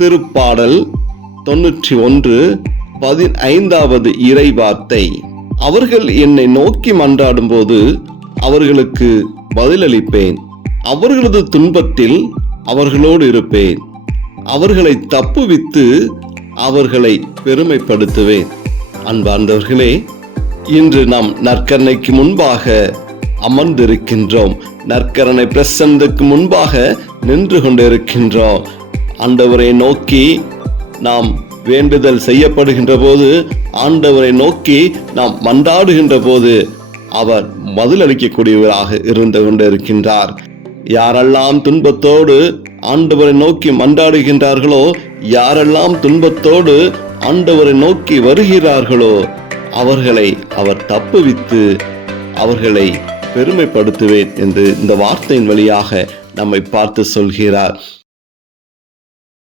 திருப்பாடல் 91:15 இறைவார்த்தை. அவர்கள் என்னை நோக்கி மன்றாடும் போது அவர்களுக்கு பதிலளிப்பேன். அவர்களது துன்பத்தில் அவர்களோடு இருப்பேன். அவர்களை தப்புவித்து அவர்களை பெருமைப்படுத்துவேன். அன்பார்ந்தவர்களே, இன்று நாம் நற்கரணைக்கு முன்பாக அமர்ந்திருக்கின்றோம். நற்கரணை பிரசன்னத்துக்கு முன்பாக நின்று கொண்டிருக்கின்றோம். ஆண்டவரை நோக்கி நாம் வேண்டுதல் செய்யப்படுகின்ற போது, ஆண்டவரை நோக்கி நாம் மன்றாடுகின்ற போது அவர் பதிலளிக்கக்கூடியவராக இருந்து கொண்டிருக்கின்றார். யாரெல்லாம் துன்பத்தோடு ஆண்டவரை நோக்கி மன்றாடுகின்றார்களோ, யாரெல்லாம் துன்பத்தோடு ஆண்டவரை நோக்கி வருகிறார்களோ, அவர்களை அவர் தப்புவித்து அவர்களை பெருமைப்படுத்துவேன் என்று இந்த வார்த்தையின் வழியாக நம்மை பார்த்து சொல்கிறார்.